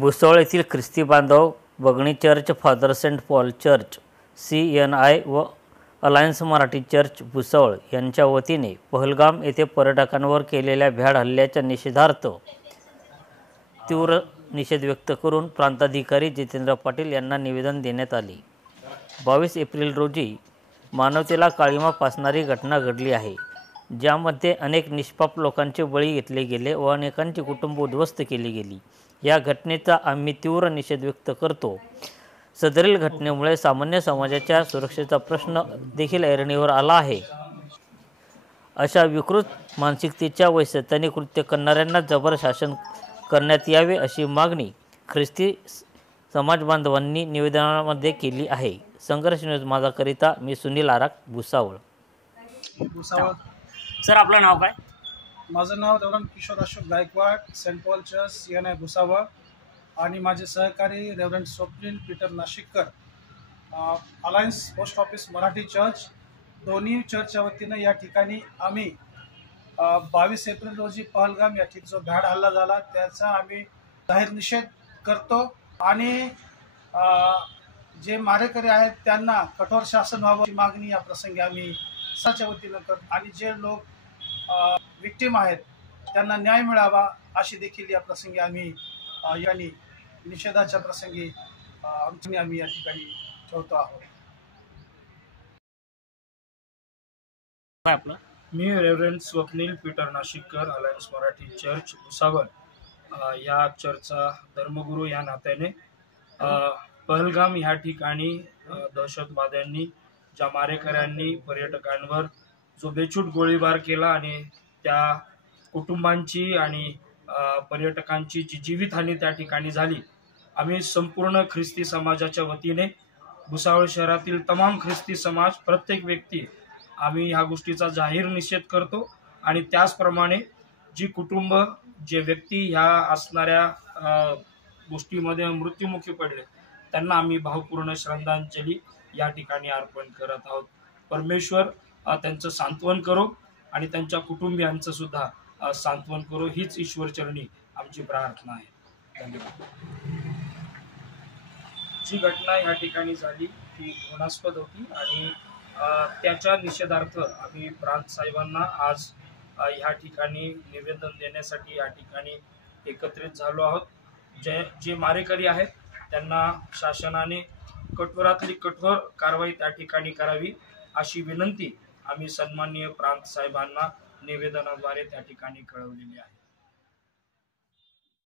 भुसावळ येथील ख्रिस्ती बांधव बगणी church, father saint Paul church, CNI व अलायन्स मराठी चर्च भुसावळ यांच्या वतीने पहलगाम येथे पर्यटकांवर केलेल्या भ्याड हल्ल्याच्या निषेधार्थ तीव्र निषेध व्यक्त करून प्रांताधिकारी जितेंद्र पाटील यांना निवेदन देण्यात आले। 22 एप्रिल रोजी मानवतेला काळिमा फासणारी घटना घडली आहे, ज्यामध्ये अनेक निष्पाप लोकांचे बळी घेतले गेले व अनेकांची कुटुंब उद्ध्वस्त केली गेली। या घटनेचा आम्ही तीव्र निषेध व्यक्त करतो। सदरील घटनेमुळे सामान्य समाजाच्या सुरक्षेचा प्रश्न देखील ऐरणीवर आला आहे। अशा विकृत मानसिकतेच्या व सैतानी कृत्य करणाऱ्यांना जबर शासन करण्यात यावे अशी मागणी ख्रिस्ती समाज बांधवांनी निवेदनामध्ये केली आहे। संघर्ष न्यूज माझाकरिता मी सुनील आराक, भुसावळ। सर, आपलं नाव काय? माझं नाव reverend Kishor Ashok Gaikwad, saint Paul church CNI Bhusawal आणि माझे सहकारी reverend Swapnil Peter Nashikkar, alliance post office Marathi church, दोन्ही चर्चच्या वतीनं या ठिकाणी आम्ही 22 एप्रिल रोजी पहलगाम या ठिकाणी जो भ्याड हल्ला झाला त्याचा आम्ही जाहीर निषेध करतो आणि जे मारेकरी आहेत त्यांना कठोर शासन व्हावं अशी मागणी या प्रसंगी आम्ही साच्या वतीनं करतो आणि जे लोक विक्टिम आहेत त्यांना न्याय मिळावा अशी देखील या प्रसंगी आम्ही यांनी निषेधाच्या प्रसंगी आम्ही या ठिकाणी ठेवतो आहोत। आपलं मी reverend Swapnil Peter Nashikkar, alliance Marathi church Bhusawal या चर्चचा धर्मगुरू या नात्याने पहलगाम या ठिकाणी दहशतवाद्यांनी ज्या मारेकऱ्यांनी पर्यटकांवर जो बेछूट गोळीबार केला आणि त्या कुटुंबांची आणि पर्यटकांची जी जीवितहानी त्या ठिकाणी झाली, आम्ही संपूर्ण ख्रिस्ती समाजाच्या वतीने भुसावळ शहरातील तमाम ख्रिस्ती समाज, प्रत्येक व्यक्ती आम्ही ह्या गोष्टीचा जाहीर निषेध करतो आणि त्याचप्रमाणे जी कुटुंब, जे व्यक्ती ह्या असणाऱ्या गोष्टीमध्ये मृत्युमुखी पडले त्यांना आम्ही भावपूर्ण श्रद्धांजली या ठिकाणी अर्पण करत आहोत। परमेश्वर त्यांचं सांत्वन करो आणि त्यांच्या कुटुंबियांचं सुद्धा सांत्वन करो, हीच ईश्वरचरणी आमची प्रार्थना आहे। धन्यवाद। जी घटना या ठिकाणी झाली ती घृणास्पद होती आणि त्याच्या निषेधार्थ आम्ही प्रांत साहेबांना आज ह्या ठिकाणी निवेदन देण्यासाठी या ठिकाणी एकत्रित झालो आहोत। जे मारेकरी आहेत त्यांना शासनाने कठोरातली कठोर कारवाई त्या ठिकाणी करावी अशी विनंती आम्ही सन्माननीय प्रांत साहेबांना निवेदनाद्वारे त्या ठिकाणी कळवलेली आहे।